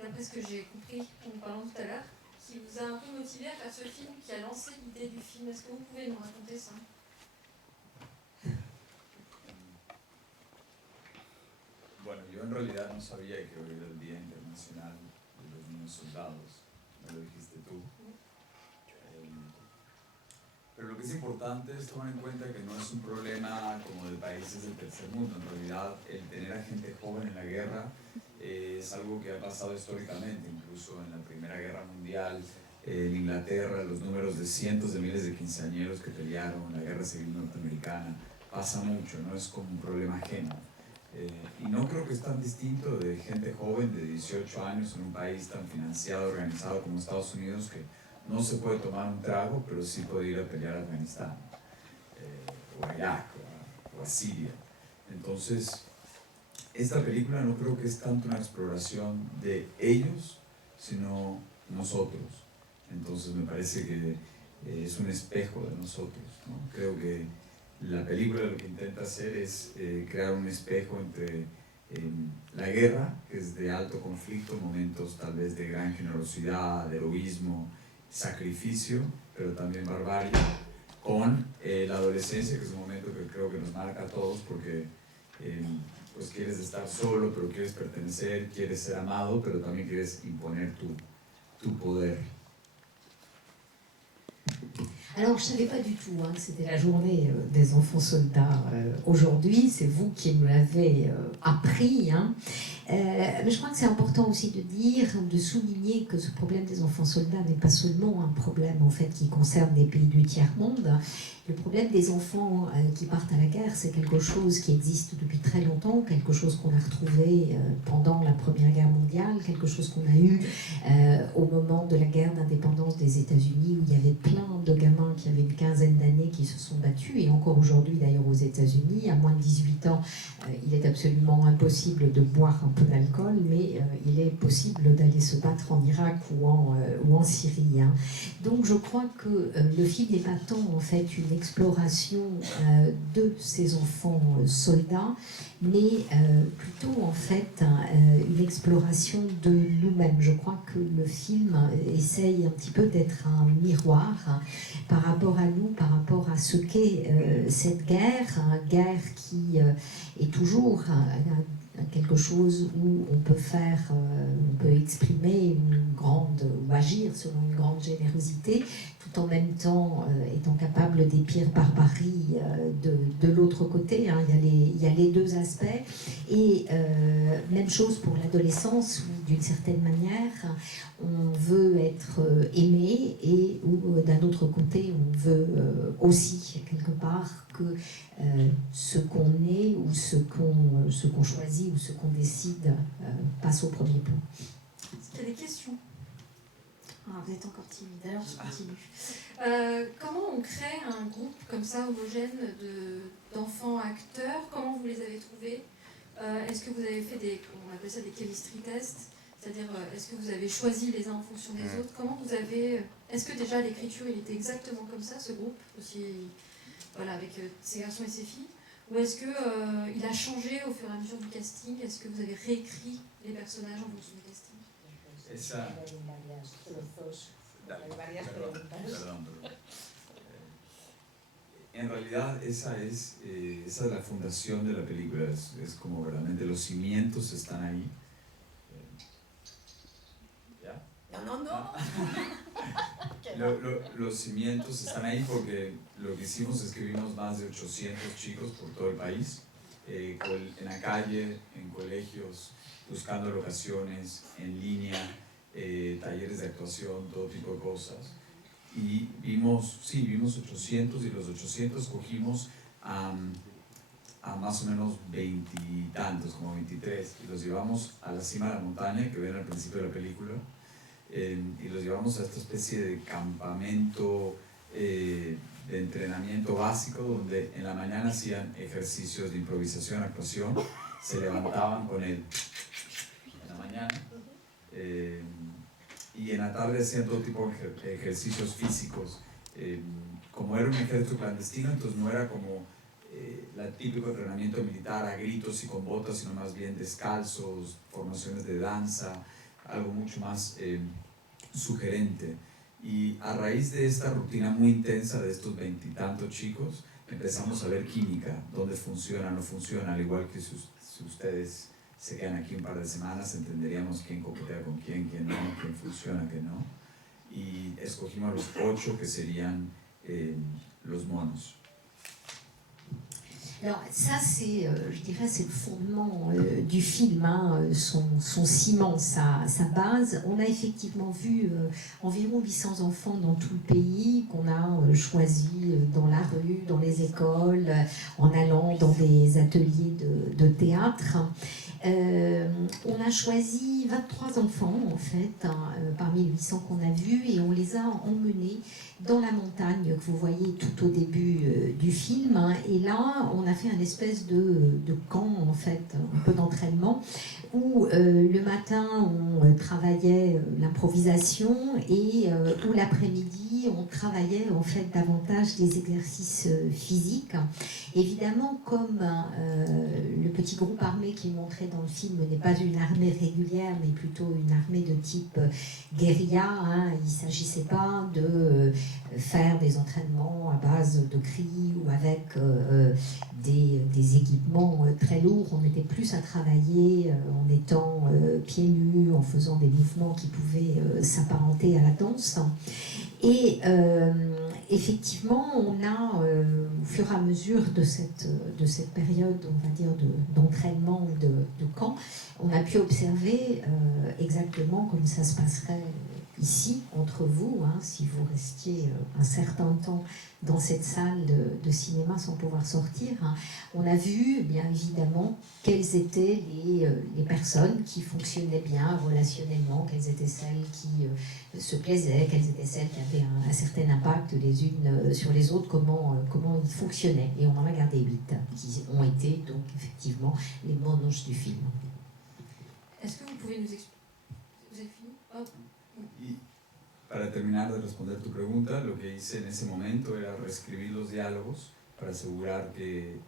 d'après ce que j'ai compris en vous parlant tout à l'heure, qui vous a un peu motivé à faire ce film, qui a lancé l'idée du film. Est-ce que vous pouvez nous raconter ça? Bueno, yo en realidad no sabía que hoy era el Día Internacional de los Niños Soldados, me lo dijiste tú. Pero lo que es importante es tomar en cuenta que no es un problema como de países del tercer mundo. En realidad, el tener a gente joven en la guerra es algo que ha pasado históricamente, incluso en la Primera Guerra Mundial, en Inglaterra, los números de cientos de miles de quinceañeros que pelearon en la Guerra Civil Norteamericana, pasa mucho, no es como un problema ajeno. Y no creo que es tan distinto de gente joven de 18 años en un país tan financiado, organizado como Estados Unidos, que no se puede tomar un trago, pero sí puede ir a pelear a Afganistán, o a Irak, o a Siria. Entonces, esta película no creo que es tanto una exploración de ellos, sino nosotros. Entonces me parece que es un espejo de nosotros, ¿no? Creo que la película lo que intenta hacer es crear un espejo entre la guerra, que es de alto conflicto, momentos tal vez de gran generosidad, de heroísmo, sacrificio, pero también barbarie, con la adolescencia, que es un momento que creo que nos marca a todos, porque pues quieres estar solo, pero quieres pertenecer, quieres ser amado, pero también quieres imponer tu poder. Alors, je ne savais pas du tout que c'était la journée des enfants soldats aujourd'hui. C'est vous qui me l'avez appris. Mais je crois que c'est important aussi de dire, de souligner que ce problème des enfants soldats n'est pas seulement un problème en fait qui concerne les pays du tiers-monde. Le problème des enfants qui partent à la guerre, c'est quelque chose qui existe depuis très longtemps, quelque chose qu'on a retrouvé pendant la Première Guerre mondiale, quelque chose qu'on a eu au moment de la guerre d'indépendance des États-Unis, où il y avait plein de gamins qui avaient une quinzaine d'années qui se sont battus, et encore aujourd'hui d'ailleurs aux États-Unis, à moins de 18 ans, il est absolument impossible de boire un peu d'alcool, mais il est possible d'aller se battre en Irak ou en Syrie. Donc je crois que le film n'est pas tant en fait une exploration de ces enfants soldats, mais plutôt en fait une exploration de nous-mêmes. Je crois que le film essaye un petit peu d'être un miroir par rapport à nous, par rapport à ce qu'est cette guerre, guerre qui est toujours quelque chose où on peut faire, on peut exprimer une grande, ou agir selon une grande générosité, tout en même temps étant capable des pires barbaries de l'autre côté. Il y a les deux aspects. Et même chose pour l'adolescence, où d'une certaine manière, on veut être aimé, et où d'un autre côté, on veut aussi, quelque part, que ce qu'on est, ou ce qu'on choisit, ou ce qu'on décide, passe au premier plan. Est-ce qu'il y a des questions? Vous êtes encore timide, alors je continue. Comment on crée un groupe comme ça homogène d'enfants acteurs? Comment vous les avez trouvés? Est-ce que vous avez fait on appelle ça des chemistry tests, c'est-à-dire est-ce que vous avez choisi les uns en fonction des autres? Comment vous avez... Est-ce que déjà l'écriture il était exactement comme ça, ce groupe aussi, voilà, avec ces garçons et ces filles? Ou est-ce que il a changé au fur et à mesure du casting? Est-ce que vous avez réécrit les personnages en fonction du casting? En realidad esa es la fundación de la película, es como realmente los cimientos están ahí. ¿Ya? No. Los cimientos están ahí porque lo que hicimos es que vimos más de 800 chicos por todo el país, en la calle, en colegios, buscando locaciones, en línea, talleres de actuación, todo tipo de cosas. Y vimos 800, y los 800 cogimos a más o menos 20 y tantos, como 23, y los llevamos a la cima de la montaña que ven al principio de la película, y los llevamos a esta especie de campamento de entrenamiento básico, donde en la mañana hacían ejercicios de improvisación, actuación, se levantaban con él en la mañana, y en la tarde hacían todo tipo de ejercicios físicos. Como era un ejército clandestino, entonces no era como el típico entrenamiento militar a gritos y con botas, sino más bien descalzos, formaciones de danza, algo mucho más sugerente. Y a raíz de esta rutina muy intensa de estos 20 y tantos chicos, empezamos a ver química, dónde funciona, no funciona, al igual que si ustedes se quedan aquí un par de semanas, entenderíamos quién coquetea con quién no, quién funciona, quién no. Y escogimos los 8 que serían los monos. Alors ça, c'est, je dirais, c'est le fondement du film, hein, son ciment, sa base. On a effectivement vu environ 800 enfants dans tout le pays qu'on a choisis dans la rue, dans les écoles, en allant dans des ateliers de théâtre. On a choisi 23 enfants, en fait, parmi les 800 qu'on a vus, et on les a emmenés dans la montagne que vous voyez tout au début du film. Et là, on a fait un espèce de camp, en fait, un peu d'entraînement, où le matin, on travaillait l'improvisation et où l'après-midi, on travaillait en fait davantage des exercices physiques. Évidemment, comme le petit groupe armé qui est montré dans le film n'est pas une armée régulière, mais plutôt une armée de type guérilla, hein, il ne s'agissait pas de faire des entraînements à base de cris ou avec des équipements très lourds. On était plus à travailler en étant pieds nus, en faisant des mouvements qui pouvaient s'apparenter à la danse. Et effectivement, on a, au fur et à mesure de cette période, on va dire, d'entraînement, de camp, on a pu observer exactement comme ça se passerait ici, entre vous, hein, si vous restiez un certain temps dans cette salle de cinéma sans pouvoir sortir, hein. On a vu, bien évidemment, quelles étaient les personnes qui fonctionnaient bien relationnellement, quelles étaient celles qui se plaisaient, quelles étaient celles qui avaient un certain impact les unes sur les autres, comment ils fonctionnaient. Et on en a gardé 8 qui ont été, donc, effectivement, les monos du film. Est-ce que vous pouvez nous expliquer? Vous avez fini? Oh. Y para terminar de responder tu pregunta, lo que hice en ese momento era reescribir los diálogos para asegurar que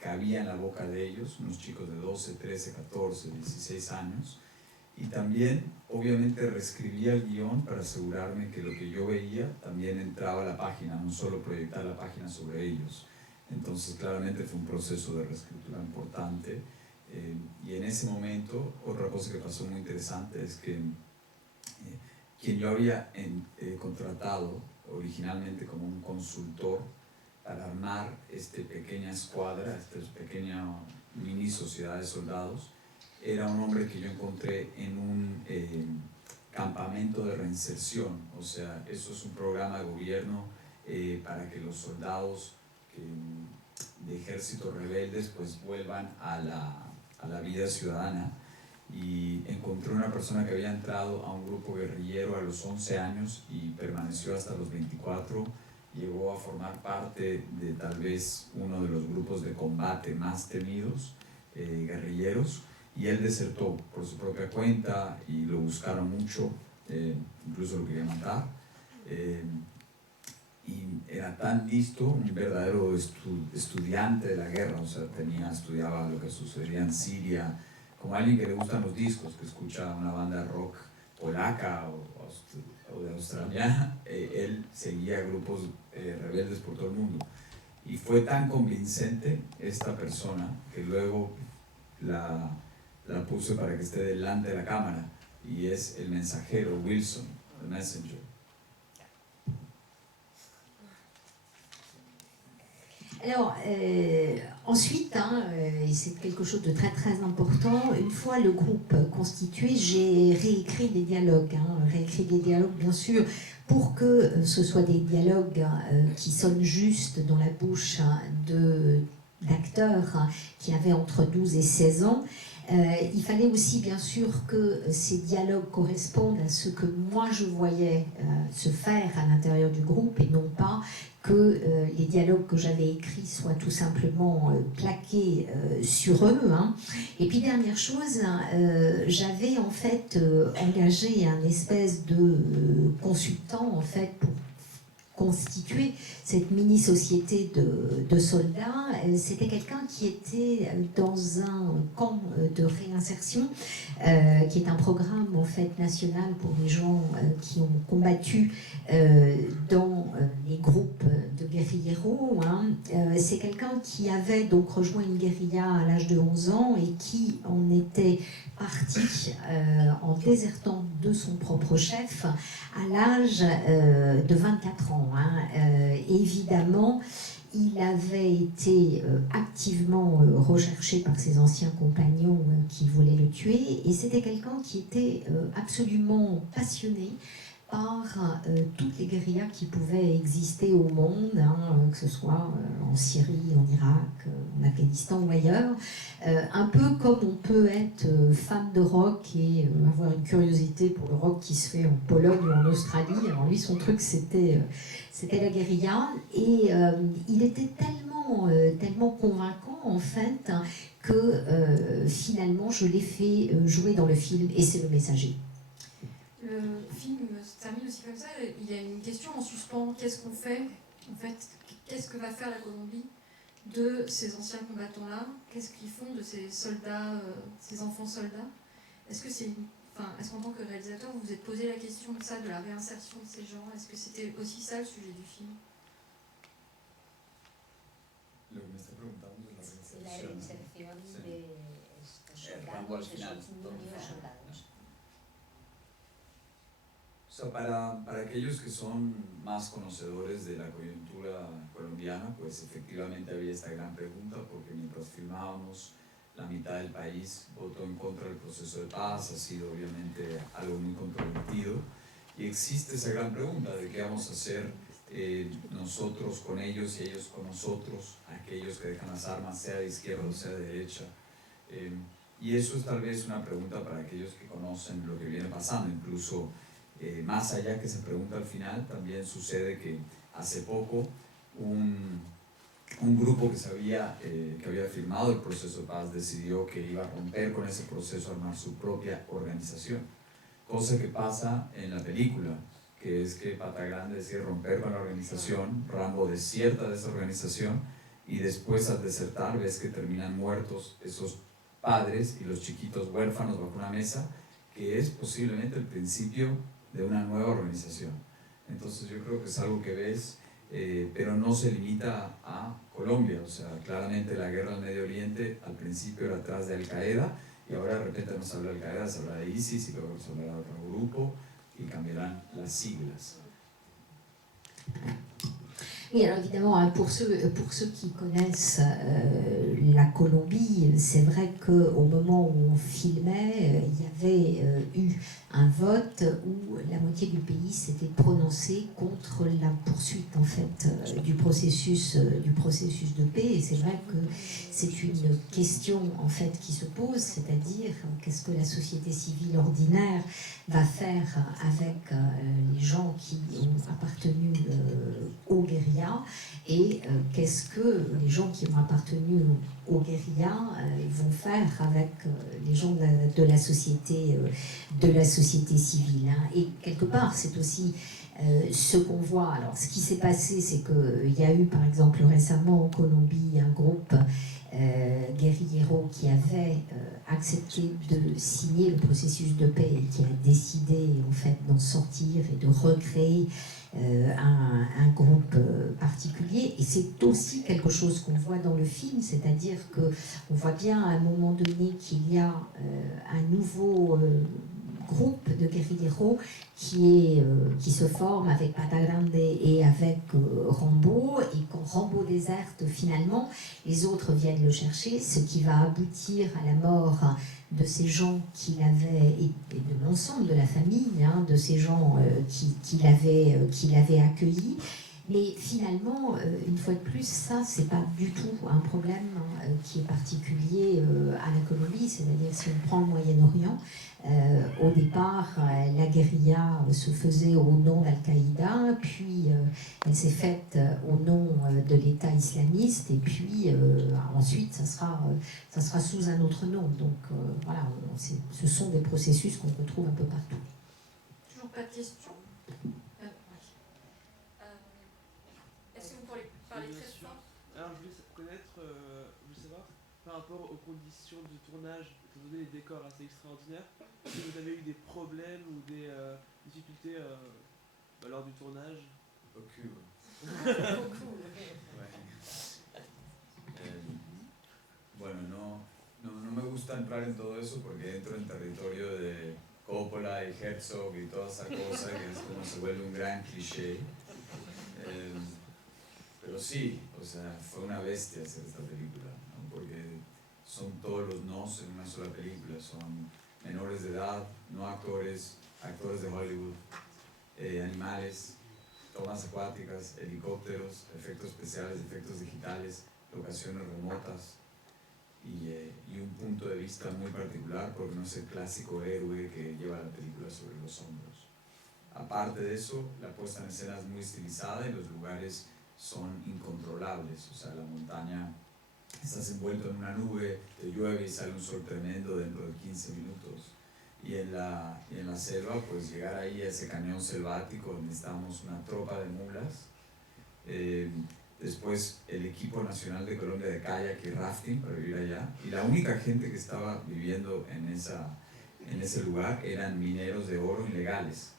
cabía en la boca de ellos, unos chicos de 12, 13, 14, 16 años, y también obviamente reescribía el guión para asegurarme que lo que yo veía también entraba a la página, no solo proyectar la página sobre ellos. Entonces claramente fue un proceso de reescritura importante, y en ese momento otra cosa que pasó muy interesante es que quien yo había contratado originalmente como un consultor para armar esta pequeña escuadra, esta pequeña mini sociedad de soldados, era un hombre que yo encontré en un campamento de reinserción. O sea, eso es un programa de gobierno para que los soldados de ejércitos rebeldes pues vuelvan a la vida ciudadana. Y encontré una persona que había entrado a un grupo guerrillero a los 11 años y permaneció hasta los 24, llegó a formar parte de tal vez uno de los grupos de combate más temidos, guerrilleros, y él desertó por su propia cuenta y lo buscaron mucho, incluso lo querían matar, y era tan listo, un verdadero estudiante de la guerra, o sea, estudiaba lo que sucedía en Siria, como alguien que le gustan los discos, que escucha una banda rock polaca o de Australia, él seguía grupos rebeldes por todo el mundo. Y fue tan convincente esta persona que luego la puse para que esté delante de la cámara, y es el mensajero Wilson, el messenger. Alors, ensuite, hein, et c'est quelque chose de très très important, une fois le groupe constitué, j'ai réécrit des dialogues, bien sûr, pour que ce soit des dialogues qui sonnent juste dans la bouche d'acteurs qui avaient entre 12 et 16 ans. Il fallait aussi bien sûr que ces dialogues correspondent à ce que moi je voyais se faire à l'intérieur du groupe, et non pas que les dialogues que j'avais écrits soient tout simplement plaqués sur eux, hein. Et puis dernière chose, j'avais en fait engagé un espèce de consultant en fait pour constitué cette mini-société de soldats. C'était quelqu'un qui était dans un camp de réinsertion, qui est un programme en fait national pour les gens qui ont combattu dans les groupes de guérilleros. C'est quelqu'un qui avait donc rejoint une guérilla à l'âge de 11 ans et qui en était parti en désertant de son propre chef à l'âge de 24 ans. Évidemment, il avait été activement recherché par ses anciens compagnons qui voulaient le tuer, et c'était quelqu'un qui était absolument passionné par toutes les guérillas qui pouvaient exister au monde, que ce soit en Syrie, en Irak, en Afghanistan ou ailleurs. Un peu comme on peut être fan de rock et avoir une curiosité pour le rock qui se fait en Pologne ou en Australie. Alors lui, son truc, c'était la guérilla. Et il était tellement convaincant, en fait, que finalement, je l'ai fait jouer dans le film, et c'est Le Messager. Le film se termine aussi comme ça. Il y a une question en suspens. Qu'est-ce qu'on fait, en fait? Qu'est-ce que va faire la Colombie de ces anciens combattants-là? Qu'est-ce qu'ils font de ces soldats, ces enfants soldats? Est-ce qu'en tant que réalisateur, vous vous êtes posé la question de ça, de la réinsertion de ces gens? Est-ce que c'était aussi ça le sujet du film? Lo que me está preguntando es La reinserción de soldados, esos niños soldados. O sea, para aquellos que son más conocedores de la coyuntura colombiana, pues efectivamente había esta gran pregunta, porque mientras filmábamos, la mitad del país votó en contra del proceso de paz, ha sido obviamente algo muy controvertido, y existe esa gran pregunta de qué vamos a hacer nosotros con ellos y ellos con nosotros, aquellos que dejan las armas, sea de izquierda o sea de derecha. Y eso es tal vez una pregunta para aquellos que conocen lo que viene pasando, incluso más allá que se pregunta al final, también sucede que hace poco un grupo que había firmado el proceso de paz decidió que iba a romper con ese proceso, a armar su propia organización, cosa que pasa en la película, que es que Pata Grande decide romper con la organización, Rambo desierta de esa organización y después al desertar ves que terminan muertos esos padres y los chiquitos huérfanos bajo una mesa, que es posiblemente el principio de una nueva organización. Entonces yo creo que es algo que ves, pero no se limita a Colombia. O sea, claramente la guerra del Medio Oriente al principio era atrás de Al-Qaeda y ahora de repente no se habla de Al-Qaeda, se habla de ISIS y luego se hablará de otro grupo y cambiarán las siglas. Oui, alors évidemment, pour ceux qui connaissent la Colombie, c'est vrai qu'au moment où on filmait, il y avait eu un vote où la moitié du pays s'était prononcé contre la poursuite en fait du processus de paix. Et c'est vrai que c'est une question en fait qui se pose, c'est-à-dire qu'est-ce que la société civile ordinaire va faire avec les gens qui ont appartenu aux guérillas, et qu'est-ce que les gens qui ont appartenu aux guérillas vont faire avec les gens de la société civile. Et quelque part, c'est aussi ce qu'on voit. Alors, ce qui s'est passé, c'est qu'il y a eu, par exemple, récemment en Colombie, un groupe guérilleros qui avait accepté de signer le processus de paix et qui a décidé en fait d'en sortir et de recréer un groupe particulier. Et c'est aussi quelque chose qu'on voit dans le film, c'est-à-dire qu'on voit bien à un moment donné qu'il y a un nouveau groupe de guérilleros qui se forme avec Pata Grande et avec Rambo, et quand Rambo déserte finalement, les autres viennent le chercher, ce qui va aboutir à la mort de ces gens qu'il avait, et de l'ensemble de la famille, de ces gens qu'il avait accueillis. Mais finalement, une fois de plus, ça, c'est pas du tout un problème qui est particulier à la Colombie. C'est-à-dire, si on prend le Moyen-Orient, au départ, la guérilla se faisait au nom d'Al-Qaïda, puis elle s'est faite au nom de l'État islamiste, et puis ensuite, ça sera sous un autre nom. Donc voilà, ce sont des processus qu'on retrouve un peu partout. Toujours pas de questions? parler bien très sûr. fort. Alors je voulais connaître, je voulais savoir, par rapport aux conditions de tournage, étant donné les décors assez extraordinaires, si vous avez eu des problèmes ou des difficultés lors du tournage. Beaucoup. Beaucoup. Ouais. Bueno, no me gusta entrar en todo eso porque entro en territorio de Coppola y Herzog y toda esa cosa que es como se vuelve un gran cliché. Pero sí, o sea, fue una bestia hacer esta película, ¿no? Porque son todos los nos en una sola película, son menores de edad, no actores, actores de Hollywood, animales, tomas acuáticas, helicópteros, efectos especiales, efectos digitales, locaciones remotas y un punto de vista muy particular porque no es el clásico héroe que lleva la película sobre los hombros. Aparte de eso, la puesta en escena es muy estilizada y los lugares son incontrolables, o sea, la montaña, estás envuelto en una nube, te llueve y sale un sol tremendo dentro de 15 minutos. Y en la selva, pues llegar ahí a ese cañón selvático donde estamos una tropa de mulas. Después el equipo nacional de Colombia de kayak y rafting para vivir allá. Y la única gente que estaba viviendo en ese lugar eran mineros de oro ilegales.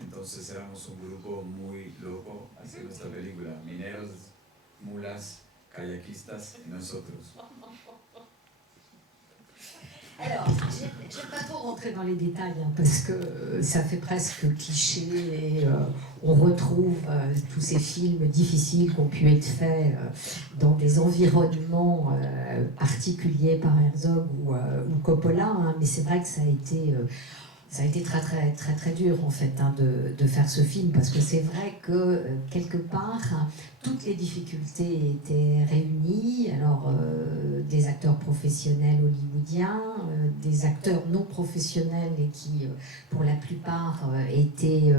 Entonces éramos un grupo muy loco haciendo esta película. Mineros, mulas, kayakistas y nosotros. Alors, j'aime pas trop rentrer dans les détails hein, parce que ça fait presque cliché et on retrouve tous ces films difficiles qui ont pu être faits dans des environnements particuliers par Herzog ou Coppola, hein, mais c'est vrai que ça a été très très très très dur en fait hein, de faire ce film parce que c'est vrai que quelque part toutes les difficultés étaient réunies, alors des acteurs professionnels hollywoodiens, des acteurs non professionnels et qui pour la plupart étaient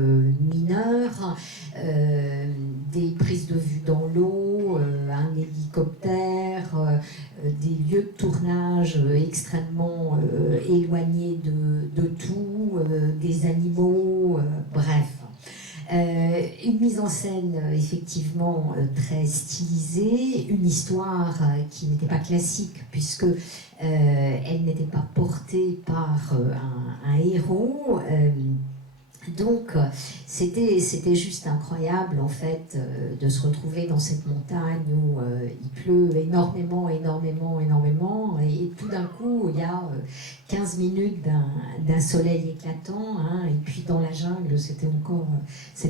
mineurs, des prises de vue dans l'eau, un hélicoptère, des lieux de tournage extrêmement éloignés de tout, des animaux, bref. Une mise en scène effectivement très stylisée, une histoire qui n'était pas classique puisque elle n'était pas portée par un héros. Donc c'était juste incroyable en fait de se retrouver dans cette montagne où il pleut énormément et tout d'un coup il y a 15 minutes d'un soleil éclatant hein, et puis dans la jungle c'était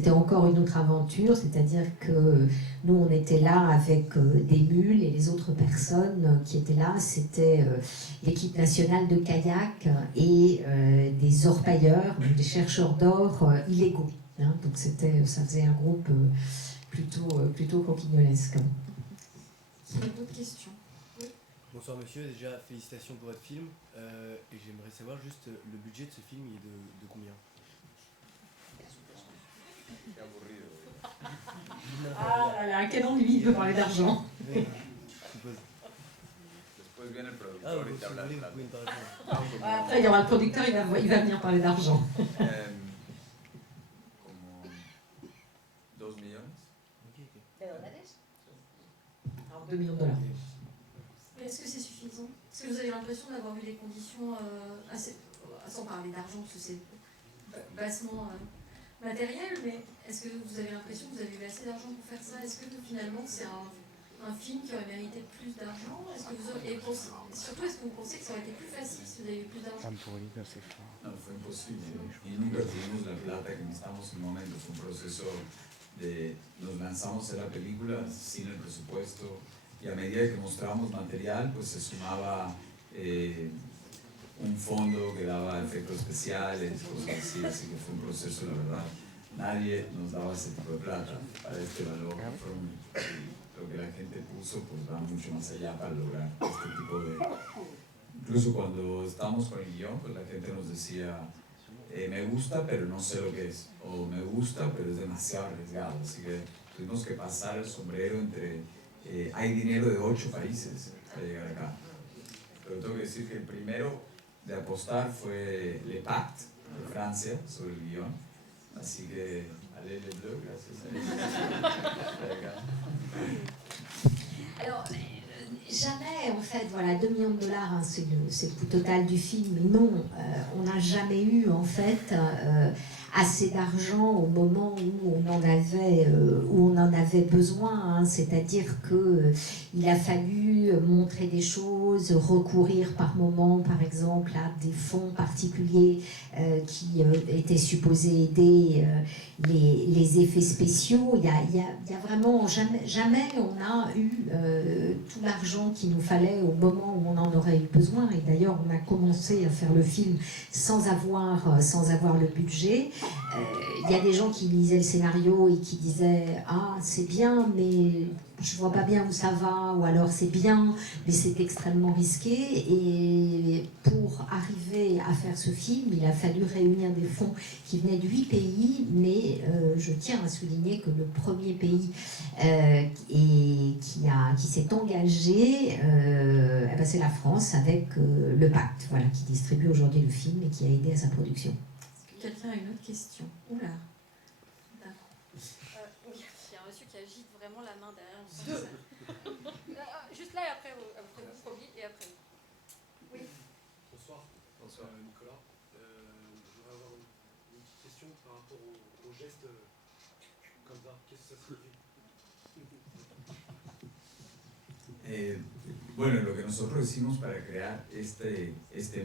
encore une autre aventure, c'est-à-dire que nous on était là avec des mules et les autres personnes qui étaient là c'était l'équipe nationale de kayak et des orpailleurs, des chercheurs d'or illégaux. Hein, donc ça faisait un groupe plutôt croquignolesque. Il y a d'autres questions. Oui. Bonsoir monsieur, déjà félicitations pour votre film. Et j'aimerais savoir juste le budget de ce film, il est de combien? Ah là là, quel ennui, il veut parler d'argent. Oui, Después viene el productor ah, y te habla de vous plata. pouvez me parler. Après, il y aura le producteur, il va venir parler d'argent. Como 2 millones. Ok. Alors, 2 millions de dollars. Mais est-ce que c'est suffisant? Est-ce que vous avez l'impression d'avoir eu des conditions assez, sans parler d'argent, parce que c'est bassement matériel, mais est-ce que vous avez l'impression que vous avez eu assez d'argent pour faire ça? Est-ce que finalement c'est un film qui aurait mérité plus d'argent? Surtout, est-ce que vous pensez que ça aurait été plus facile si vous avez eu plus d'argent? No, fue imposible. Y nunca tuvimos la plata que necesitamos en el momento. Fue un proceso de... Nos lanzamos en la película sin el presupuesto y a medida que mostrábamos material, pues se sumaba un fondo que daba efectos especiales, cosas así que fue un proceso, la verdad. Nadie nos daba ese tipo de plata para este valor. Lo que la gente puso pues va mucho más allá para lograr este tipo de... Incluso cuando estábamos con el guión, pues la gente nos decía, me gusta pero no sé lo que es, o me gusta pero es demasiado arriesgado, así que tuvimos que pasar el sombrero entre... hay dinero de 8 países para llegar acá, pero tengo que decir que el primero de apostar fue Le Pacte de Francia sobre el guión, así que Allez les bleus, gracias. Alors, jamais, en fait, voilà, 2 millions de dollars, hein, c'est le coût total du film, mais non, on n'a jamais eu, en fait, assez d'argent au moment où on en avait besoin, hein, c'est-à-dire qu'il a fallu montrer des choses, recourir par moment, par exemple, à des fonds particuliers qui étaient supposés aider les effets spéciaux. Il y a vraiment jamais on a eu tout l'argent qu'il nous fallait au moment où on en aurait eu besoin. Et d'ailleurs, on a commencé à faire le film sans avoir le budget. Il y a des gens qui lisaient le scénario et qui disaient « Ah, c'est bien, mais je vois pas bien où ça va » ou alors « C'est bien, mais c'est extrêmement risqué ». Et pour arriver à faire ce film, il a fallu réunir des fonds qui venaient de 8 pays, mais je tiens à souligner que le premier pays qui s'est engagé, c'est la France avec le Pacte, voilà, qui distribue aujourd'hui le film et qui a aidé à sa production. Est-ce que quelqu'un a une autre question? Oula. Oui, il y a un monsieur qui agite vraiment la main derrière. Juste là et après vous, promis, et après vous. Oui. Bonsoir. Bonsoir. Nicolas. Je voudrais avoir une petite question par rapport au geste comme ça. Qu'est-ce que ça signifie? Bueno, lo que nosotros hicimos para crear este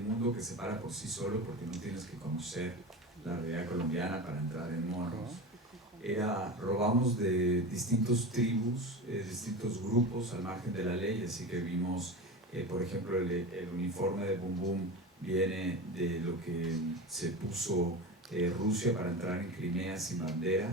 mundo que se para por sí solo, porque no tienes que conocer la realidad colombiana para entrar en Monos, robamos de distintos tribus, distintos grupos al margen de la ley, así que vimos, por ejemplo, el uniforme de Boom Boom viene de lo que se puso Rusia para entrar en Crimea sin bandera.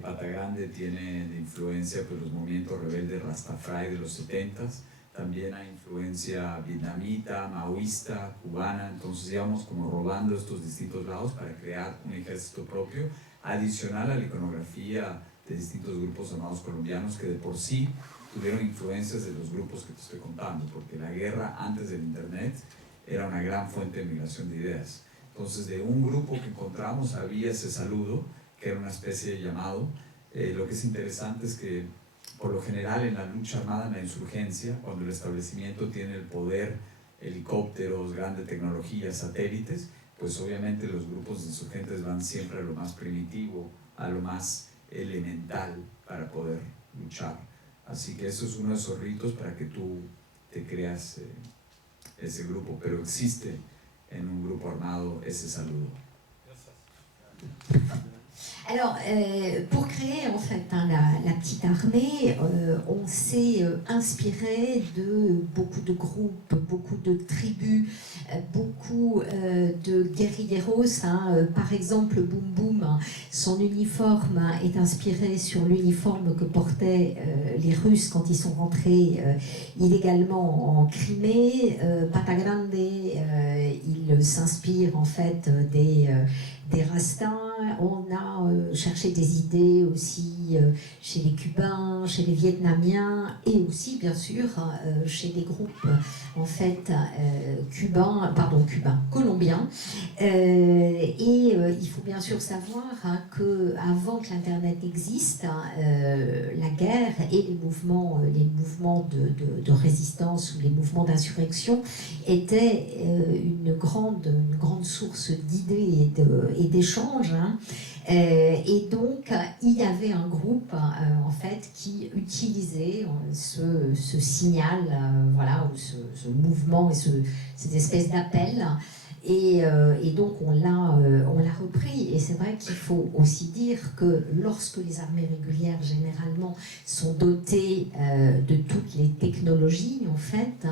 Pata Grande tiene de influencia pues, los movimientos rebeldes Rastafari de los 70s, también hay influencia vietnamita, maoísta, cubana, entonces íbamos como robando estos distintos lados para crear un ejército propio, adicional a la iconografía de distintos grupos armados colombianos que de por sí tuvieron influencias de los grupos que te estoy contando, porque la guerra antes del internet era una gran fuente de migración de ideas. Entonces de un grupo que encontramos había ese saludo, que era una especie de llamado. Lo que es interesante es que por lo general en la lucha armada, en la insurgencia, cuando el establecimiento tiene el poder, helicópteros, grande tecnología, satélites, pues obviamente los grupos de insurgentes van siempre a lo más primitivo, a lo más elemental para poder luchar. Así que eso es uno de esos ritos para que tú te creas ese grupo, pero existe en un grupo armado ese saludo. Alors, pour créer en fait la petite armée, on s'est inspiré de beaucoup de groupes, beaucoup de tribus, beaucoup de guerrilleros. Par exemple, Boom Boom, son uniforme est inspiré sur l'uniforme que portaient les Russes quand ils sont rentrés illégalement en Crimée. Pata Grande, il s'inspire en fait des Rastas. On a cherché des idées aussi chez les Cubains, chez les Vietnamiens et aussi bien sûr chez des groupes en fait colombiens. Et il faut bien sûr savoir que avant que l'internet existe, la guerre et les mouvements de résistance ou les mouvements d'insurrection étaient une grande source d'idées et d'échanges. Et donc, il y avait un groupe en fait qui utilisait ce signal, voilà, ou ce mouvement et cette espèce d'appel. Et donc on l'a repris. Et c'est vrai qu'il faut aussi dire que lorsque les armées régulières généralement sont dotées de toutes les technologies en fait,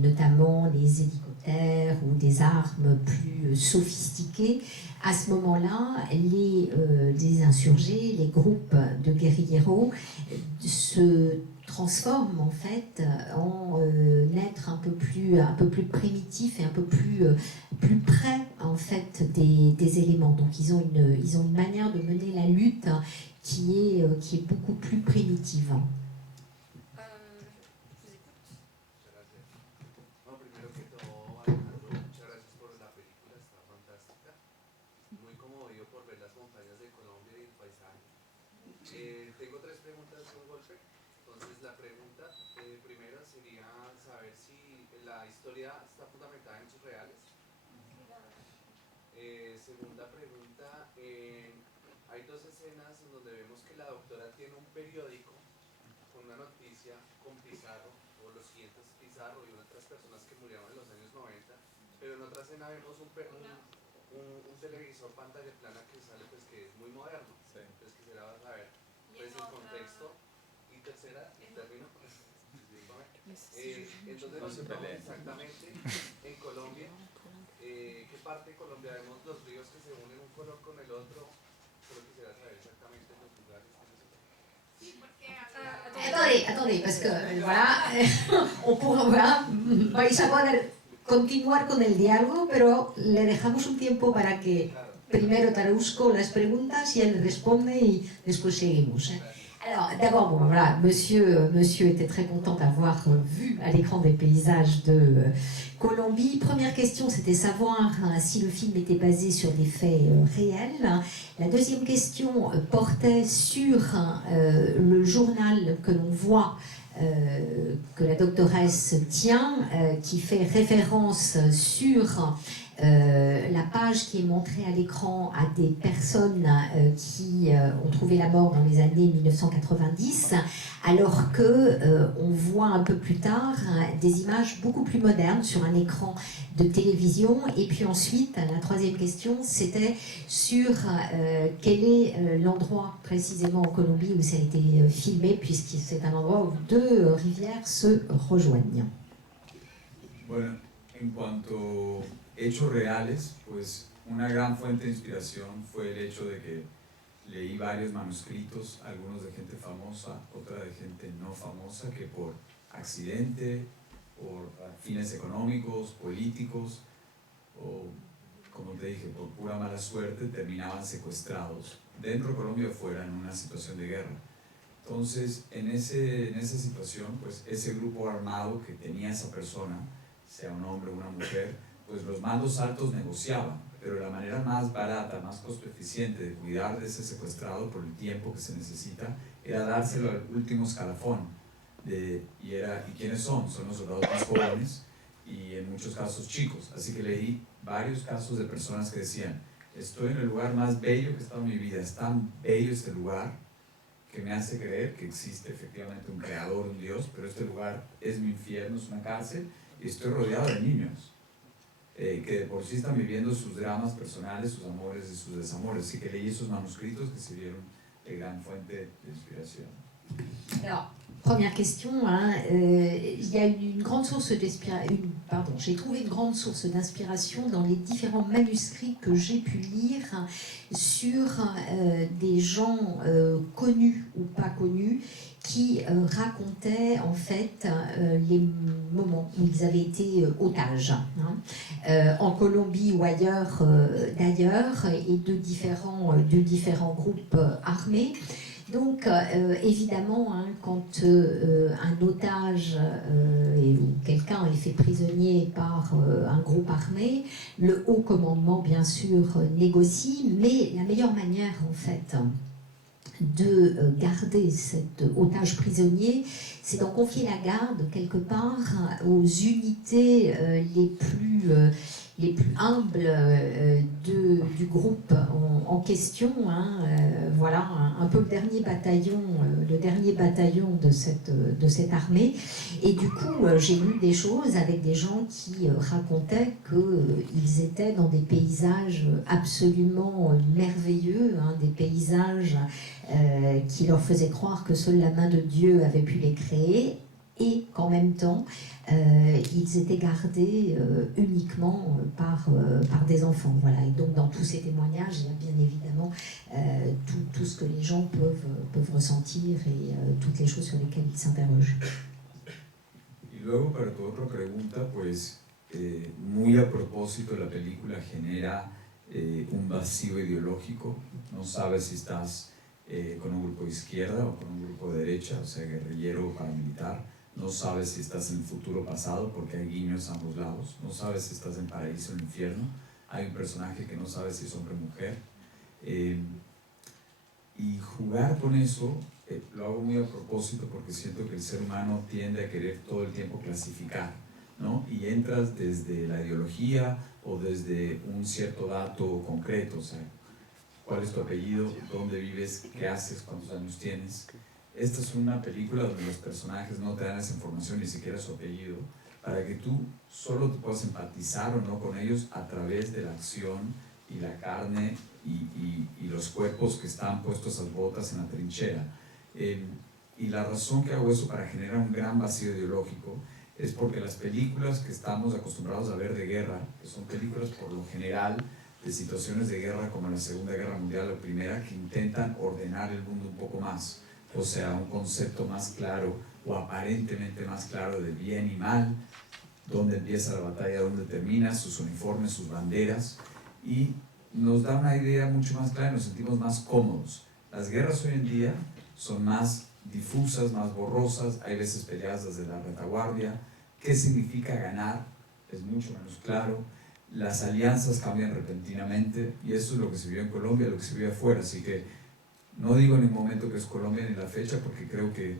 notamment les hélicoptères ou des armes plus sophistiquées, à ce moment-là, les insurgés, les groupes de guérilleros se transforment en fait en être un peu plus primitifs et un peu plus près en fait des éléments. Donc ils ont une manière de mener la lutte qui est beaucoup plus primitive. Primero que todo, Alejandro, muchas gracias por la película, está fantástica, muy movido por ver las montañas de Colombia y el paisaje. Tengo tres preguntas de un golpe. Entonces la pregunta primera sería saber si la historia está fundamentada en hechos reales. Segunda pregunta, hay dos escenas en donde vemos que la doctora tiene un periódico con una noticia con Pizarro, o los siguientes Pizarro y otras personas que murieron en los años 90, pero en otra escena vemos un televisor pantalla plana que sale, pues que es muy moderno. Sí. Entonces quisiera saber pues, el contexto. Y tercera, y termino, entonces no se pelea exactamente en Colombia. ¿Qué parte de Colombia vemos los ríos que se unen un color con el otro? Solo quisiera saber exactamente los lugares. Sí, porque Attendez, parce que voilà, on pourra, voilà, vais a poder continuar con el diálogo, pero le dejamos un tiempo para que primero traduzca las preguntas y él responde y después seguimos. Alors, d'abord, bon, voilà, monsieur était très content d'avoir vu à l'écran des paysages de Colombie. Première question, c'était savoir si le film était basé sur des faits réels. La deuxième question portait sur le journal que l'on voit, que la doctoresse tient, qui fait référence sur la page qui est montrée à l'écran à des personnes qui ont trouvé la mort dans les années 1990, alors que on voit un peu plus tard des images beaucoup plus modernes sur un écran de télévision. Et puis ensuite, la troisième question, c'était sur quel est l'endroit précisément en Colombie où ça a été filmé, puisque c'est un endroit où deux rivières se rejoignent. Bueno, en cuanto hechos reales, pues una gran fuente de inspiración fue el hecho de que leí varios manuscritos, algunos de gente famosa, otra de gente no famosa, que por accidente, por fines económicos, políticos, o como te dije, por pura mala suerte, terminaban secuestrados, dentro de Colombia o fuera, en una situación de guerra. Entonces, en esa situación, pues ese grupo armado que tenía esa persona, sea un hombre o una mujer, pues los mandos altos negociaban, pero la manera más barata, más costo eficiente de cuidar de ese secuestrado por el tiempo que se necesita, era dárselo al último escalafón. ¿Y quiénes son? Son los soldados más jóvenes y en muchos casos chicos. Así que leí varios casos de personas que decían, estoy en el lugar más bello que he estado en mi vida, es tan bello este lugar que me hace creer que existe efectivamente un creador, un Dios, pero este lugar es mi infierno, es una cárcel, y estoy rodeado de niños que de por sí están viviendo sus dramas personales, sus amores y sus desamores. Así que leí esos manuscritos que sirvieron de gran fuente de inspiración. Alors, première question, hein, il y a une grande source d'inspiration, j'ai trouvé une grande source d'inspiration dans les différents manuscrits que j'ai pu lire sur des gens connus ou pas connus qui racontaient en fait les moments où ils avaient été otages, hein, en Colombie ou ailleurs d'ailleurs, et de différents groupes armés. Donc, évidemment, hein, quand un otage ou quelqu'un est fait prisonnier par un groupe armé, le haut commandement, bien sûr, négocie, mais la meilleure manière, en fait, de garder cet otage prisonnier, c'est d'en confier la garde, quelque part, aux unités les plus humbles du groupe en question, hein, voilà, un peu le dernier bataillon de cette armée. Et du coup, j'ai lu des choses avec des gens qui racontaient qu'ils étaient dans des paysages absolument merveilleux, hein, des paysages qui leur faisaient croire que seule la main de Dieu avait pu les créer, et qu'en même temps, ils étaient gardés uniquement par des enfants. Voilà. Et donc, dans tous ces témoignages, il y a bien évidemment tout ce que les gens peuvent ressentir et toutes les choses sur lesquelles ils s'interrogent. Y luego, para tu otra pregunta, pues, muy a propósito, la película genera un vacío ideológico. No sabes si estás con un grupo de izquierda o con un grupo de derecha, o sea, guerrillero o paramilitar. No sabes si estás en el futuro pasado porque hay guiños a ambos lados. No sabes si estás en paraíso o en infierno. Hay un personaje que no sabe si es hombre o mujer. Y jugar con eso lo hago muy a propósito porque siento que el ser humano tiende a querer todo el tiempo clasificar, ¿no? Y entras desde la ideología o desde un cierto dato concreto, o sea, cuál es tu apellido, dónde vives, qué haces, cuántos años tienes. Esta es una película donde los personajes no te dan esa información, ni siquiera su apellido, para que tú solo te puedas empatizar o no con ellos a través de la acción y la carne y los cuerpos que están puestos a botas en la trinchera. Y la razón que hago eso para generar un gran vacío ideológico es porque las películas que estamos acostumbrados a ver de guerra, que son películas por lo general de situaciones de guerra como la Segunda Guerra Mundial o Primera, que intentan ordenar el mundo un poco más, o sea, un concepto más claro o aparentemente más claro de bien y mal, dónde empieza la batalla, dónde termina, sus uniformes, sus banderas, y nos da una idea mucho más clara y nos sentimos más cómodos. Las guerras hoy en día son más difusas, más borrosas, hay veces peleadas desde la retaguardia. ¿Qué significa ganar? Es mucho menos claro. Las alianzas cambian repentinamente y eso es lo que se vio en Colombia, lo que se vio afuera. Así que no digo en el momento que es Colombia ni la fecha, porque creo que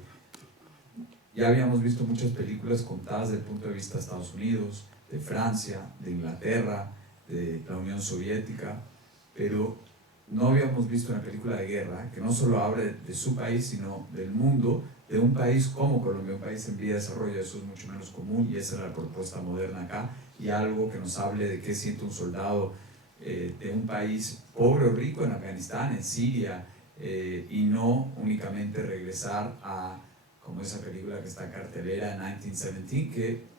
ya habíamos visto muchas películas contadas desde el punto de vista de Estados Unidos, de Francia, de Inglaterra, de la Unión Soviética, pero no habíamos visto una película de guerra que no solo hable de su país, sino del mundo, de un país como Colombia, un país en vía de desarrollo. Eso es mucho menos común y esa era la propuesta moderna acá, y algo que nos hable de qué siente un soldado de un país pobre o rico, en Afganistán, en Siria, y no únicamente regresar a, como esa película que está en cartelera, 1917, que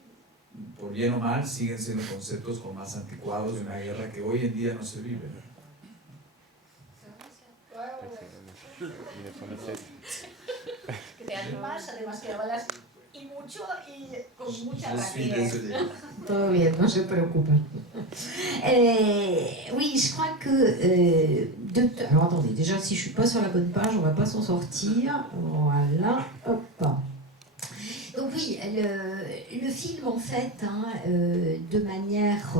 por bien o mal siguen siendo conceptos como más anticuados de una guerra que hoy en día no se vive. Que te animas, además que hablas y mucho y con mucha rapidez. Todo bien, no se preocupen. Oui, je crois que... alors attendez, déjà si je suis pas sur la bonne page, on va pas s'en sortir. Voilà, hop. Donc oui, le film en fait, de manière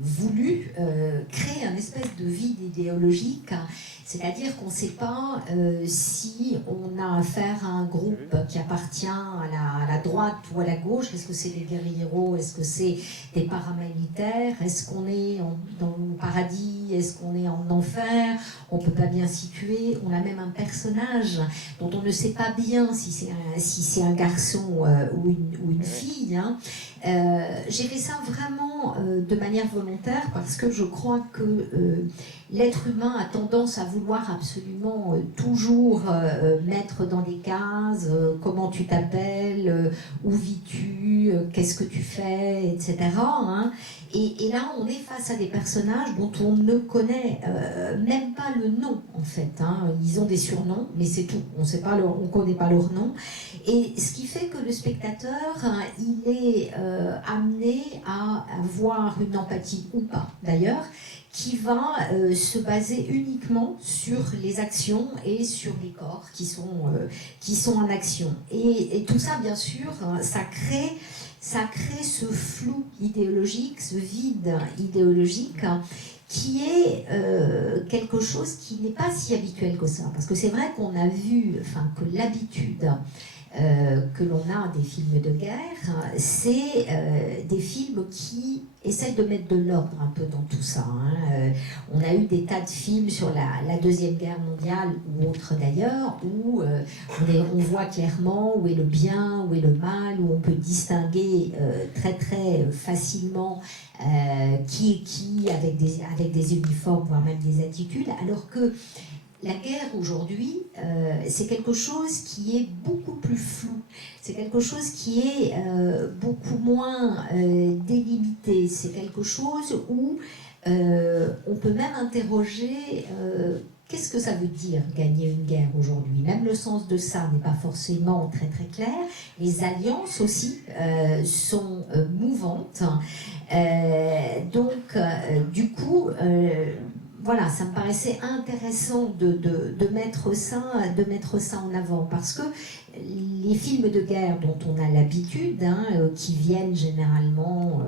voulue, crée un espèce de vide idéologique. C'est-à-dire qu'on ne sait pas si on a affaire à un groupe qui appartient à la droite ou à la gauche. Est-ce que c'est des guérilleros? Est-ce que c'est des paramilitaires? Est-ce qu'on est dans le paradis? Est-ce qu'on est en enfer? On ne peut pas bien situer. On a même un personnage dont on ne sait pas bien si c'est un garçon ou une fille. J'ai fait ça vraiment de manière volontaire parce que je crois que l'être humain a tendance à vouloir absolument toujours mettre dans des cases comment tu t'appelles, où vis-tu, qu'est-ce que tu fais, etc. Et là, on est face à des personnages dont on ne connaît même pas le nom, en fait. Ils ont des surnoms, mais c'est tout. On ne connaît pas leur nom. Et ce qui fait que le spectateur, il est amené à avoir une empathie, ou pas d'ailleurs, qui va se baser uniquement sur les actions et sur les corps qui sont en action. Et tout ça, bien sûr, ça crée ce flou idéologique, ce vide idéologique, qui est quelque chose qui n'est pas si habituel que ça. Parce que c'est vrai qu'on a vu, que l'habitude que l'on a des films de guerre, c'est des films qui essayent de mettre de l'ordre un peu dans tout ça. On a eu des tas de films sur la Deuxième Guerre mondiale, ou autres d'ailleurs, où on voit clairement où est le bien, où est le mal, où on peut distinguer très très facilement qui est qui, avec des uniformes, voire même des attitudes, alors que la guerre aujourd'hui, c'est quelque chose qui est beaucoup plus flou, c'est quelque chose qui est beaucoup moins délimité, c'est quelque chose où on peut même interroger qu'est-ce que ça veut dire gagner une guerre aujourd'hui. Même le sens de ça n'est pas forcément très très clair. Les alliances aussi sont mouvantes. Donc du coup... voilà, ça me paraissait intéressant de mettre ça en avant, parce que les films de guerre dont on a l'habitude, qui viennent généralement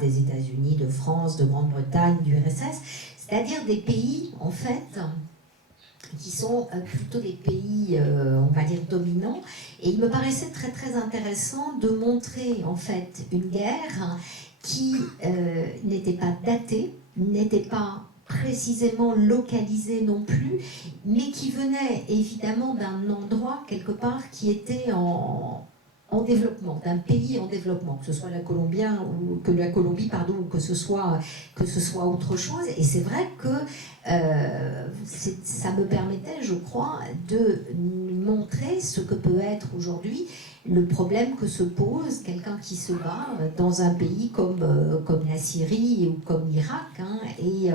des États-Unis, de France, de Grande-Bretagne, du RSS, c'est-à-dire des pays, en fait, qui sont plutôt des pays, on va dire, dominants. Et il me paraissait très très intéressant de montrer en fait une guerre qui n'était pas datée, n'était pas précisément localisée non plus, mais qui venait évidemment d'un endroit quelque part qui était en développement, d'un pays en développement, que ce soit la Colombie ou que ce soit autre chose. Et c'est vrai que ça me permettait, je crois, de montrer ce que peut être aujourd'hui le problème que se pose quelqu'un qui se bat dans un pays comme la Syrie ou comme l'Irak. Hein, et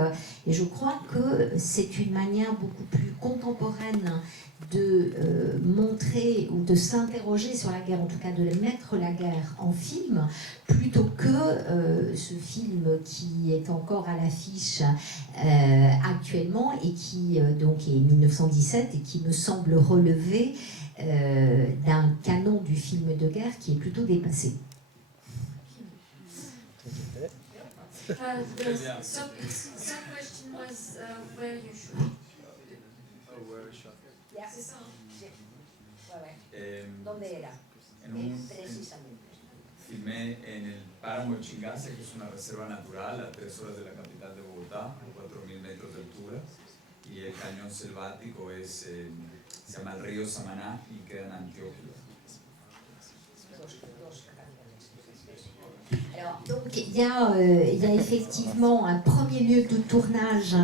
je crois que c'est une manière beaucoup plus contemporaine de montrer ou de s'interroger sur la guerre, en tout cas de mettre la guerre en film, plutôt que ce film qui est encore à l'affiche actuellement et qui donc est 1917 et qui me semble relever d'un canon du film de guerre qui est plutôt dépassé. The question was where you shoot. C'est ça. ¿Dónde era? Precisamente. Filmé en el Páramo de Chingase, que es una reserva natural a 3 horas de la capital de Bogotá, a 4.000 metros de altura. Y el cañón selvático se llama el río Samaná y queda en Antioquia. Alors, donc il y a effectivement un premier lieu de tournage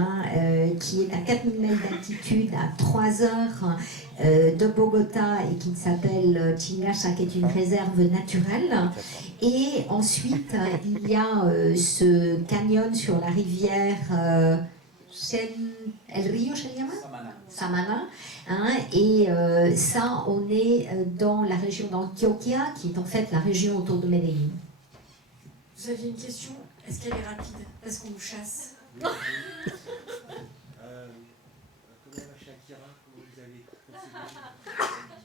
qui est à 4000 mètres d'altitude, à 3 heures de Bogota et qui s'appelle Chingacha, qui est une réserve naturelle. Et ensuite, il y a ce canyon sur la rivière El Río, se llama Samana. Hein, et ça, on est dans la région d'Antioquia, qui est en fait la région autour de Medellín. Vous aviez une question? Est-ce qu'elle est rapide? Parce qu'on nous chasse. Comment va Shakira? Comment vous avez procédé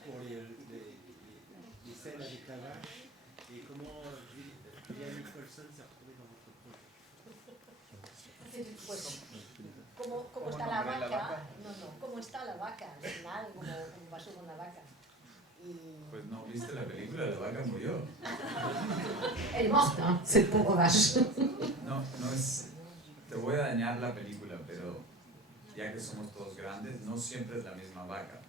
pour les scènes avec la vache? Et comment Julia Nicholson s'est retrouvée dans votre projet? ¿Cómo está la vaca? No, ¿cómo está la vaca? Al final, ¿cómo pasó con la vaca? Pues no viste la película, la vaca murió. Elle est morte, hein, cette pauvre vache. No es. Te voy a dañar la película, pero ya que somos todos grandes, no siempre es la misma vaca.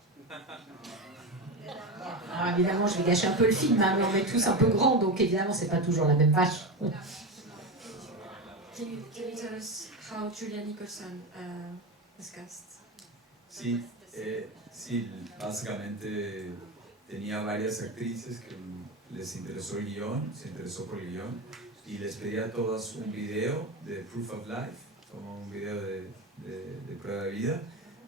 Alors évidemment, je vais gâcher un peu le film, hein, mais on est tous un peu grands, donc évidemment, c'est pas toujours la même vache. Can you tell us how Julia Nicholson was cast? Sí, sí, básicamente tenía varias actrices que les interesó el guión, se interesó por el guión, y les pedí a todas un video de Proof of Life, como un video de prueba de vida,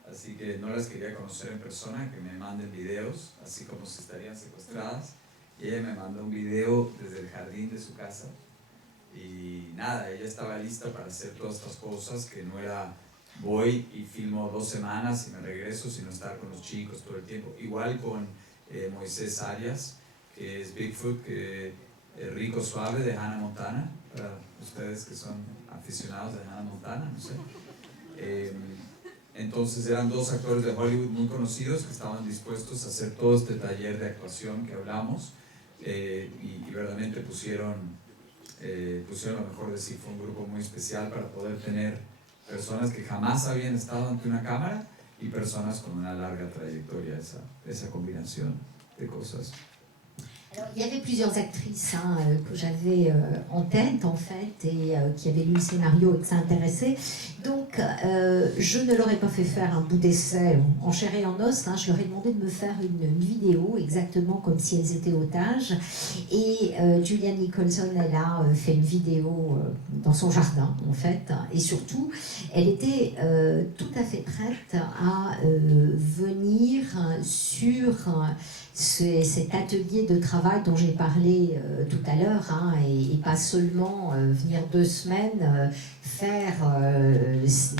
así que no las quería conocer en persona, que me manden videos, así como si estarían secuestradas, y ella me mandó un video desde el jardín de su casa, y nada, ella estaba lista para hacer todas estas cosas, que no era voy y filmo 2 semanas y me regreso, sino estar con los chicos todo el tiempo, igual con Moisés Arias, que es Bigfoot, que es Rico Suave de Hannah Montana, para ustedes que son aficionados de Hannah Montana, no sé. Entonces eran 2 actores de Hollywood muy conocidos que estaban dispuestos a hacer todo este taller de actuación que hablamos y verdaderamente pusieron lo mejor de sí. Fue un grupo muy especial para poder tener personas que jamás habían estado ante una cámara y personas con una larga trayectoria, esa combinación de cosas. Alors, il y avait plusieurs actrices que j'avais en tête, en fait, et qui avaient lu le scénario et que ça intéressait. Donc, je ne leur ai pas fait faire un bout d'essai en chair et en os. Hein. Je leur ai demandé de me faire une vidéo, exactement comme si elles étaient otages. Et Julia Nicholson, elle a fait une vidéo dans son jardin, en fait. Et surtout, elle était tout à fait prête à venir sur cet atelier de travail dont j'ai parlé tout à l'heure, hein, et pas seulement venir 2 semaines faire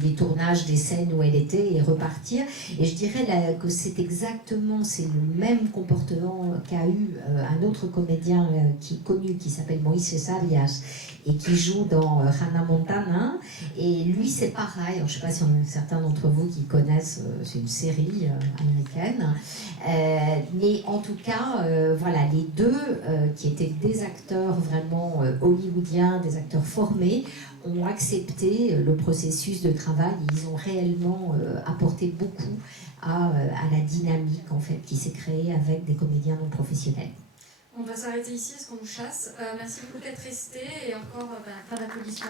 les tournages des scènes où elle était et repartir. Et je dirais là, que c'est le même comportement qu'a eu un autre comédien qui est connu, qui s'appelle Moisés Arias, et qui joue dans Hannah Montana. Et lui, c'est pareil. Alors, je ne sais pas si on a certains d'entre vous qui connaissent, c'est une série américaine. Mais en tout cas, voilà, les deux, qui étaient des acteurs vraiment hollywoodiens, des acteurs formés, ont accepté le processus de travail. Ils ont réellement apporté beaucoup à la dynamique en fait, qui s'est créée avec des comédiens non professionnels. On va s'arrêter ici parce qu'on nous chasse. Merci beaucoup d'être restés et encore plein d'applaudissements.